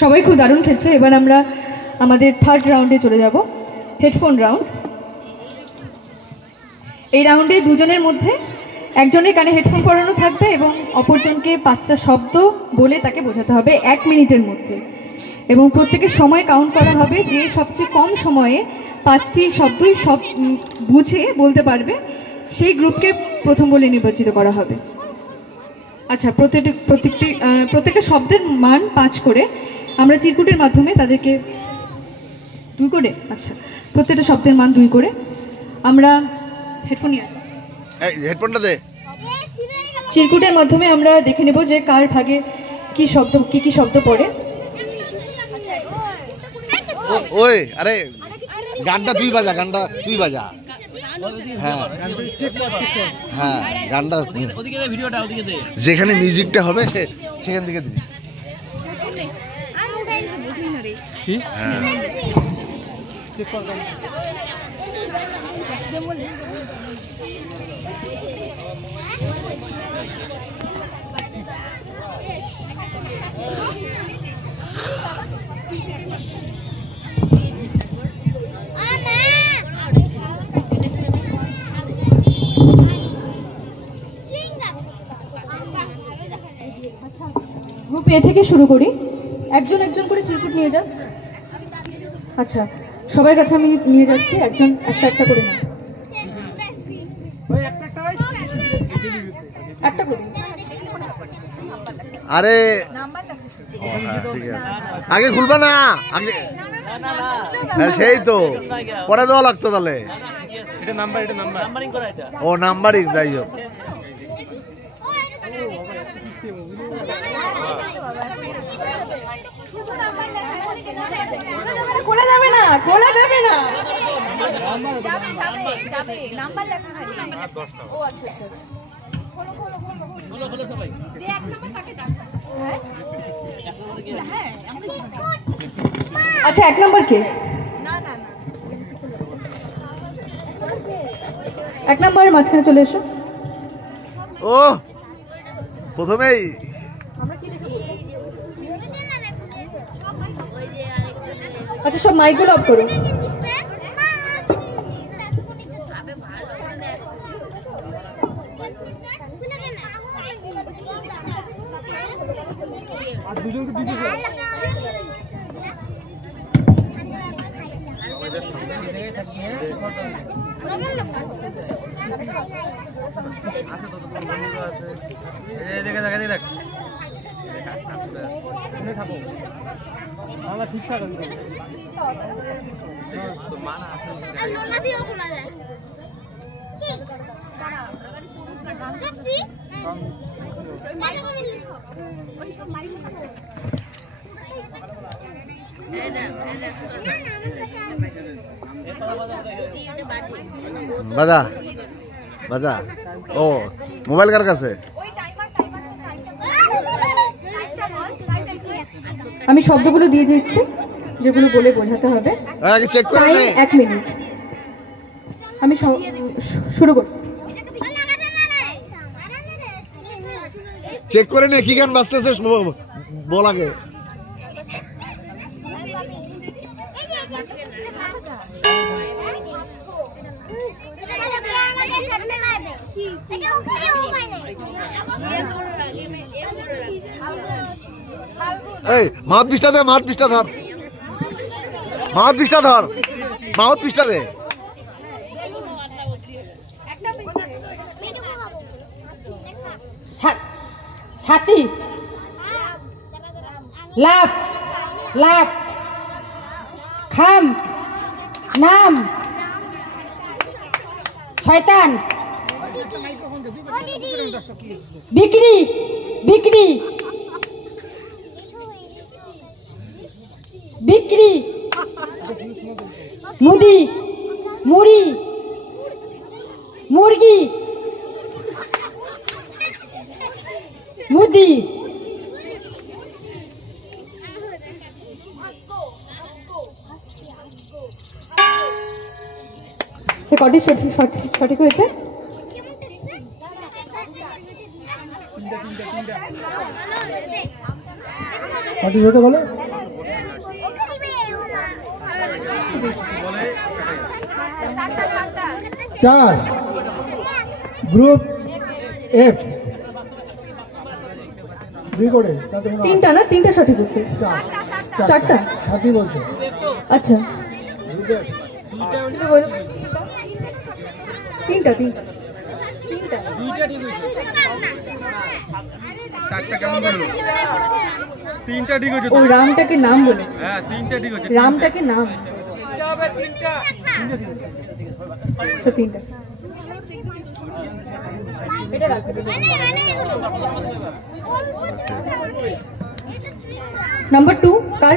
সবাই খুব দারুণ খেলছে। এবার আমরা আমাদের থার্ড রাউন্ডে চলে যাব, হেডফোন রাউন্ড। এই রাউন্ডে দুজনের মধ্যে একজনের কানে হেডফোন পরানো থাকবে এবং অপরজনকে 5টা শব্দ বলে তাকে বোঝাতে হবে 1 মিনিটের মধ্যে, এবং প্রত্যেকের সময় কাউন্ট করা হবে। যে সবচেয়ে কম সময়ে 5টি শব্দই সব বুঝে বলতে পারবে সেই গ্রুপকে প্রথম বলে নির্বাচিত করা হবে। আচ্ছা, প্রত্যেকটা শব্দের মান 5 করে। আমরা চিরকুটের মাধ্যমে তাদেরকে 2 করে, আচ্ছা প্রত্যেকটা শব্দের মান 2 করে। আমরা হেডফোন নিয়ে আসবো, হেডফোনটা দে। চিরকুটের মাধ্যমে আমরা দেখে নেব যে কার ভাগে কি শব্দ পড়ে। ওই আরে গানটা তুই বাজা, গানটা তুই বাজা। হ্যাঁ হ্যাঁ, গানটা যেখানে মিউজিকটা হবে সেখান থেকে দিবি। হ্যাঁ গ্রুপ এ থেকে শুরু করি, একজন একজন করে চিরকুট নিয়ে যান। আচ্ছা, সবাই কাছে আমি নিয়ে যাচ্ছি, একজন একটা একটা করে নাও। একটা করে। আরে আগে খুলবা না, আগে সেই তো পরে দেওয়া লাগতো তাহলে। ও নাম্বারিং, যাই হোক। খোলা যাবে না, খোলা যাবে না। আচ্ছা, 1 নম্বর কে? 1 নম্বরের মাঝখানে চলে এসো। ও প্রথমেই আচ্ছা, সব মাইকগুলো অফ করো। বাজা বাজা। ও মোবাইল কার কাছে? আমি শব্দগুলো দিয়ে দিচ্ছি, যেগুলো বলে বোঝাতে হবে। আগে চেক করে নে। 1 মিনিট। আমি শুরু করছি। চেক করে নে কি গান বাজতেছে, বল আগে। এই মাউথ পিসটা দে, মাউথ পিসটা ধর, মাউথ পিসটা ধর, মাউথ পিসটা দে। ছাতি, লাভ, লাভ, খাম, নাম, শয়তান, বিক্রি, বিক্রি, বিক্রি, মুদি, মুড়ি, মুরগি, মুদি, সে কটি সঠিক হয়েছে? কটি হতে বলে 4 গ্রুপ এফ 2 করে তিনটা না, তিনটা সঠিক উত্তর। চারটা? 7ই বলছো। আচ্ছা তিনটা তিনটা তিনটা চারটা কেমন বললো? তিনটা ঠিক হচ্ছে। ও রামটাকে নাম বলেছে। হ্যাঁ তিনটা ঠিক হচ্ছে। রামটাকে নাম। আচ্ছা তিনটা। এটা রাখো। নাম্বার 2 কার?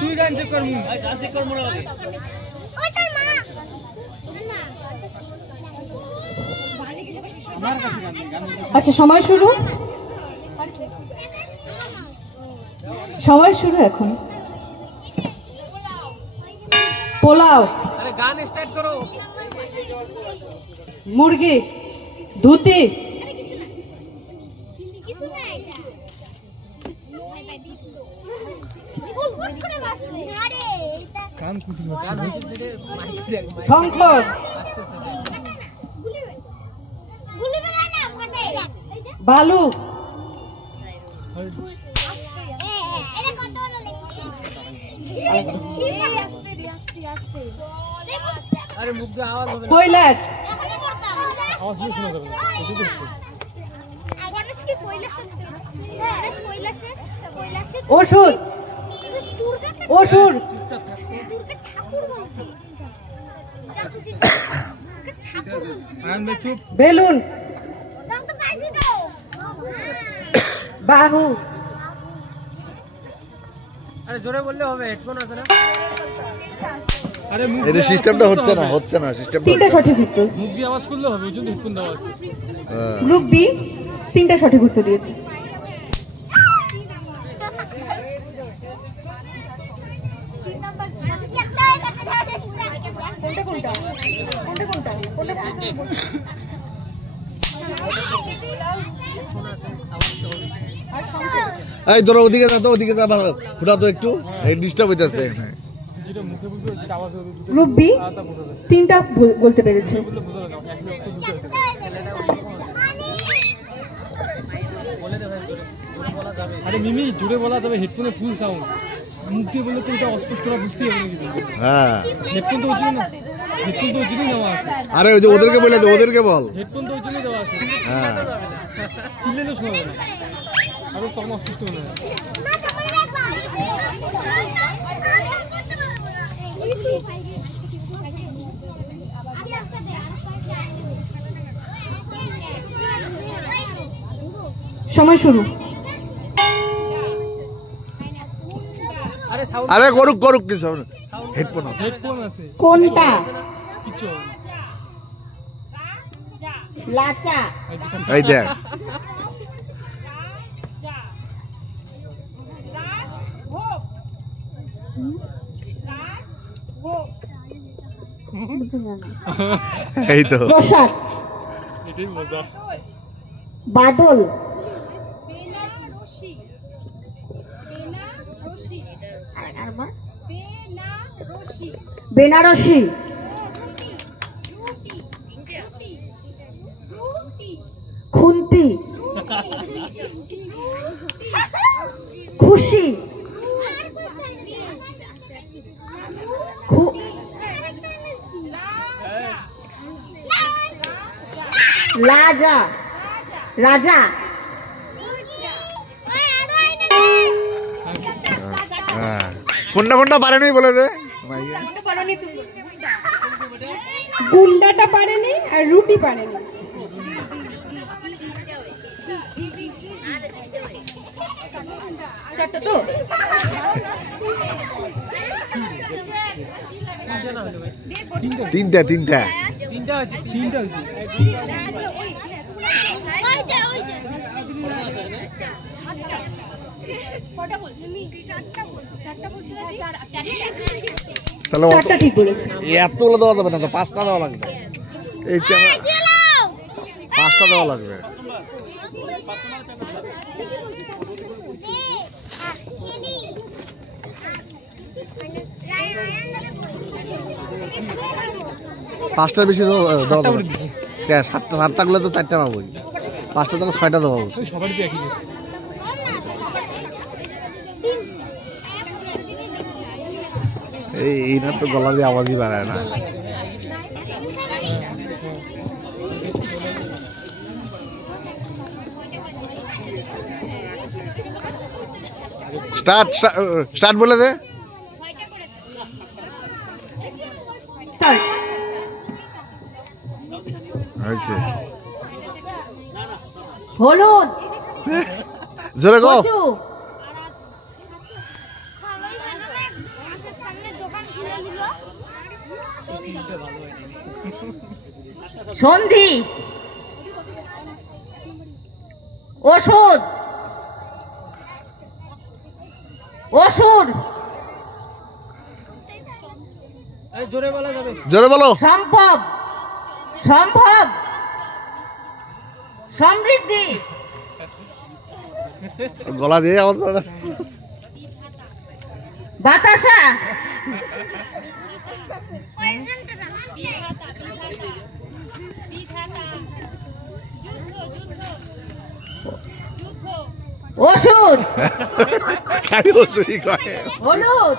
তুই গান চেক কর। আচ্ছা সময় শুরু। সময় শুরু এখন। পোলাও, আরে গান স্টার্ট করো। মুরগি, ধুতি, শঙ্কর, বালু, কৈলাস, অসুর, অসুর, বেলুন, বাহু। আরে জোরে বললে হবে, হেডফোন আছে না? আরে এটা সিস্টেমটা হচ্ছে না সিস্টেমটা। তিনটা সঠিক উত্তর। মুখ দিয়ে আওয়াজ করলে হবে, ওই জন্য হেডফোন দেওয়া আছে। গ্রুপ বি তিনটা সঠিক উত্তর দিয়েছে। এই ধরো ওদিকে যা তো, ওদিকে যা, ফুটা তো একটু ডিস্টার্ব হইতেছে। গ্রুপ বি তিনটা বলতে পেরেছে। আরে মিমি জোরে বলা যাবে, হেডফোনে ফুল সাউন্ড। মুখ দিয়ে বললে তো এটা অস্পষ্ট বুঝতেই হবে নাকি? হ্যাঁ হেডফোন তো ওই জন্য না, হেডফোন তো ওই জন্যই দেওয়া আছে। আরে ওই যে ওদেরকে বলে দে, ওদেরকে বল। হেডফোন তো ওই জন্যই দেওয়া আছে। হ্যাঁ চিল্লেলেও শোনা যাবে না, আরো তখন অস্পষ্ট হয়ে যাবে। সময় শুরু। আরে করুক করুক কিছু হেডফোন আছে। হেডফোন আছে কোনটা? কিছু হবে না। লাচা, এই দেখ এই তো প্রসাদ, এটাই মজা। বাদল, বেনারসি, খুন্তি, খুশি, লাজা, রাজা, কোনটা কোনটা পারে নাই বলে রে। গুন্ডাটা পারেনি আর রুটি পারেনি। চারটা তো তিনটা তিনটা তিনটা আছে তিনটা আছে তাহলে চারটা ঠিক বলেছে। এতগুলো দেওয়া যাবে না তো, 5টা দেওয়া লাগবে। এই 5টা দেওয়া লাগবে।5টার বেশি দেওয়া যাবে। 7টা গুলো তো 4টা পাবোই, 5টা থেকে 6টা দেওয়া উচিত। সবারই তো একই কেস। এই না তো গলা দিয়ে আওয়াজই বাড়ায় না। স্টার্ট বলে দে। স্টার্ট। হয়েছে। হলুদ, জোরে গো। কচু, সন্ধি, ওষুধ, অসুর, জোরে বলা যাবে। জোরে বলো। সম্ভব, সম্ভব, সমৃদ্ধি, গলা দিয়ে আওয়াজ বাড়ায়। বাতাসা, অসুর, খালি ওষুধই কয়। হলুদ।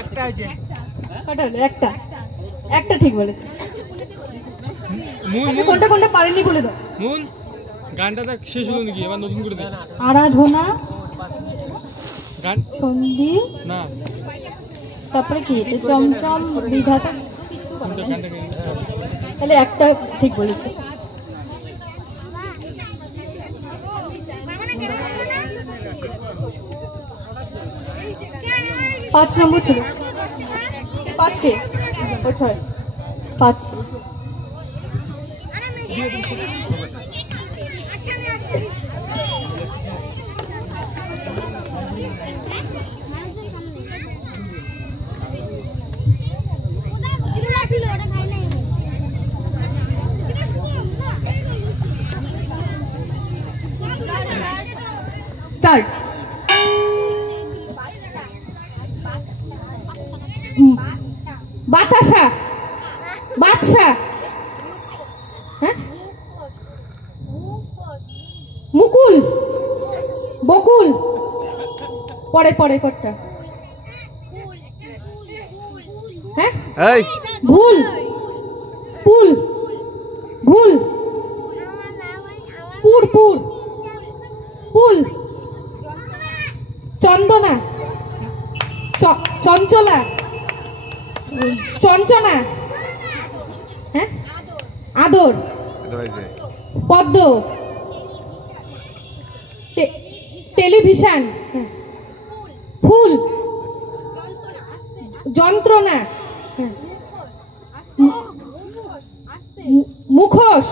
একটা আছে কটা হলো? একটা। একটা ঠিক বলেছে। মুন আচ্ছা, কোনটা কোনটা পারেনি বলে দাও। মুন গানটা তো শেষ হলো নাকি, এবার নতুন করে দে। আরাধনা, গান সন্ধি, না তারপরে কি এটা? চমচম, বিধাতা। গানটা গানটা তাহলে একটা ঠিক বলেছে। পাঁচ নম্বর ছিল। 5 কে? ও 6। 5। স্টার্ট। বাতাসা, বাদশা, হ্যাঁ, মুকুল, বকুল, পরে পরে পরটা, হ্যাঁ, এই ভুল, পুল, ভুল, পুর, পুর, পুল, চন্দনা, চঞ্চলা, চঞ্চনা, হ্যাঁ, আদর, পদ্ম, টেলিভিশন, ফুল, যন্ত্রণা, মুখোশ।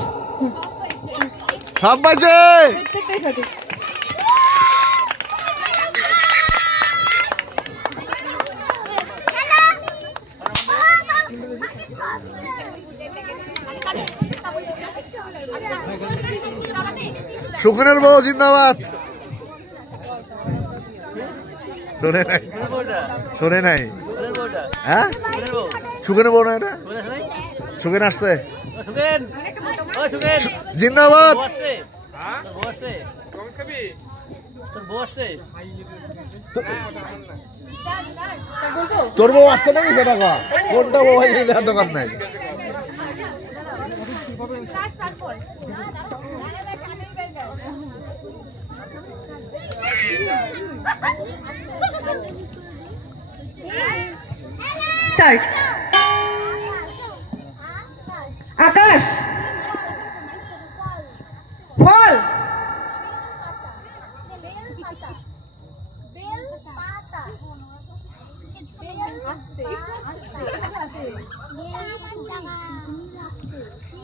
সব বাজে। প্রত্যেকটাই সঠিক। সুখনের বউ জিন্দাবাদ। শোনে নাই, শোনে নাই। হ্যাঁ, সুখনের বউ না এটা? সুখেন আসছে। জিন্দাবাদ। তোর বউ আসছে নাকি সেটা কর। কোনটা মোবাইল দেওয়ার দোকান নাই? স্টার্ট। আকাশ, ফল,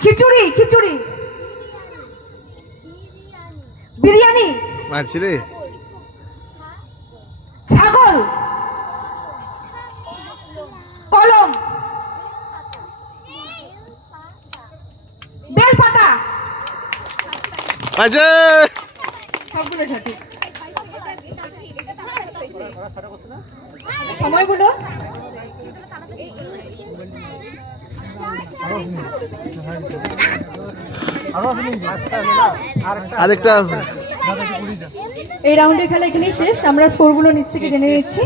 খিচুড়ি খিচুড়ি, বিরিয়ানি, মাছি রে, ছাগল, কলম, বেলপাতা। মাঝে সবগুলো সঠিক। সময়গুলো আরেকটা আছে। এই রাউন্ডের খেলা এখানেই শেষ। আমরা স্কোরগুলো নিচ থেকে জেনে নিচ্ছি।